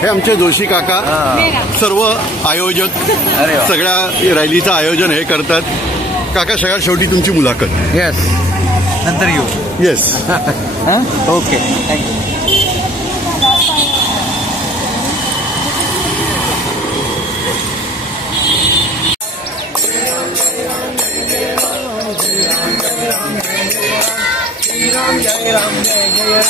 हे आमचे जोशी काका सर्व आयोजक सगळ्या रॅलीचं आयोजन हे करतात. काका सगळ्यात शेवटी तुमची मुलाखत. येस, नंतर येऊ. येस. Okay, thank you. जय राम जय जय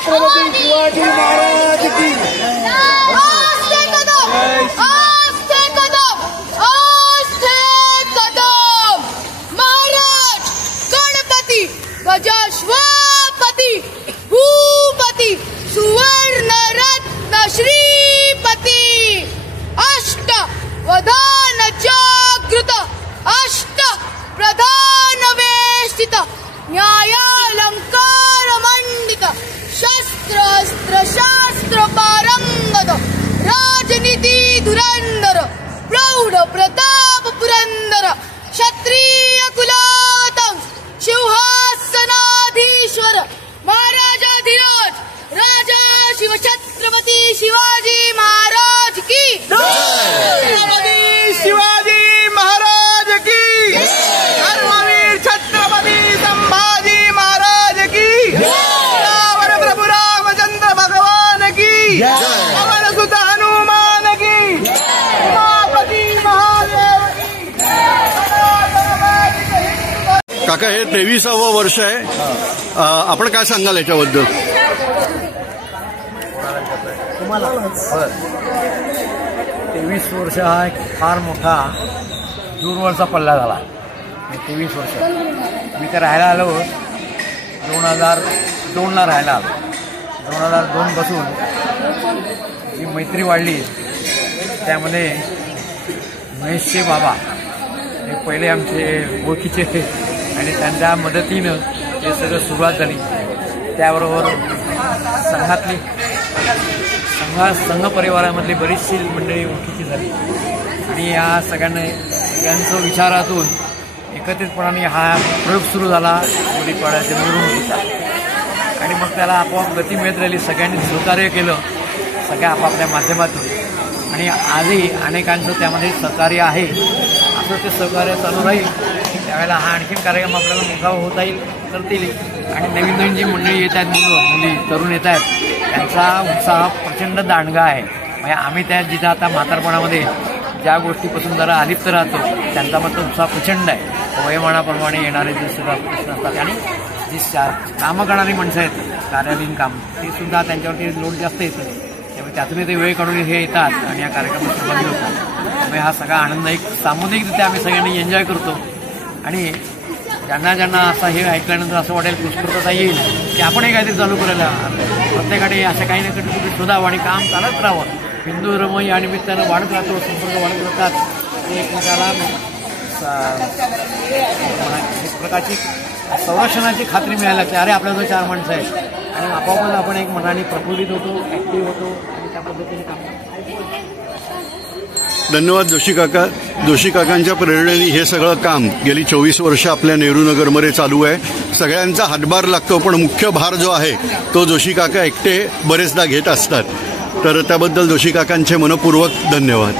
छत्रपति शिवाजी महाराज की. आस्ते कदम, आस्ते कदम, आस्ते कदम. महाराज गणपती गजाश्वपती भूपती सुवर्ण रत्न श्रीपती अष्ट वधान जागृत अष्ट प्रधान वेष्टित न्यायालंकार मंडित शस्त्र शास्त्र पारंगत राजनीति धुरंधर प्रौढ प्रताप पुरंदर क्षत्रिय कुलावतंस सिंहासनाधीश्वर महाराजाधिराज राजा शिव छत्रपति शिवाजी महाराज की. छत्रपति शिवाजी महाराज की. धर्मवीर छत्रपति संभाजी महाराज की. रावण प्रभु रामचंद्र भगवान की. पवन सुत हनुमान की. उमापति महादेव की. काका हे 23वे वर्ष आहे. आपण काय सांगाल याच्याबद्दल? तुम्हाला 23 वर्ष हा एक फार मोठा दूरवरचा पल्ला झाला. 23 वर्ष मी तर राहायला आलो 2002ला राहायला आलो. 2002 पासून जी मैत्री वाढली त्यामध्ये महेशचे बाबा हे पहिले आमचे ओळखीचे आणि त्यांच्या मदतीनं हे सगळं सुरुवात झाली. त्याबरोबर संघातली संघ परिवारामधली बरीचशी मंडळी ओळखीची झाली आणि या सगळ्यांचं विचारातून एकत्रितपणाने हा प्रयोग सुरू झाला गुढीपाडव्याच्या मिरवणुकीचा. आणि मग त्याला आपोआप गती मिळत राहिली. सगळ्यांनी सहकार्य केलं सगळ्या आपापल्या माध्यमातून आणि आजही अनेकांचं त्यामध्ये सहकार्य आहे. असं ते सहकार्य चालू राहील. त्यावेळेला हा आणखीन कार्यक्रम आपल्याला मोठा होता येईल करतील. आणि नवीन नवीन जी मंडळी येत आहेत, मुली तरुण येत आहेत, त्यांचा उत्साह प्रचंड दांडगा आहे. म्हणजे आम्ही त्या जिथं आता म्हातारपणामध्ये ज्या गोष्टीपासून जरा अलिप्त राहतो त्यांचा मात्र उत्साह प्रचंड आहे. वयोमानाप्रमाणे येणारे जे सुद्धा प्रश्न असतात आणि जी कामं करणारी माणसं आहेत कार्यालयीन काम ते सुद्धा त्यांच्यावरती लोड जास्त येतं. त्यामुळे त्यातूनही ते वेळ काढून हे येतात आणि या कार्यक्रमात सहभागी होतात. त्यामुळे हा सगळा आनंद एक सामुदायिकरित्या आम्ही सगळ्यांनी एन्जॉय करतो. आणि ज्यांना असं हे ऐकल्यानंतर असं वाटेल उत्स्फूर्तता येईल की आपणही काहीतरी चालू करायला प्रत्येकाने असं काही ना काही शोधावं आणि काम चालत राहावं. हिंदू धर्म या निमित्तानं वाढत राहतो, संपर्क वाढत राहतात. ते एकमेकाला एक प्रकारची संरक्षणाची खात्री मिळायला लागते. अरे आपल्याजवळ 4 माणसं आहेत आणि आपोआपच आपण एक मनाने प्रफुल्लित होतो, ॲक्टिव्ह होतो आणि त्या पद्धतीने काम करतो. धन्यवाद जोशी काका. जोशी काकांच्या प्रेरणेने हे सगळं काम गेली 24 वर्ष आपल्या नेहरूनगरमध्ये चालू आहे. सगळ्यांचा हातभार लागतो पण मुख्य भार जो आहे तो जोशी काका एकटे बरेचदा घेत असतात. तर त्याबद्दल जोशी काकांचे मनपूर्वक धन्यवाद.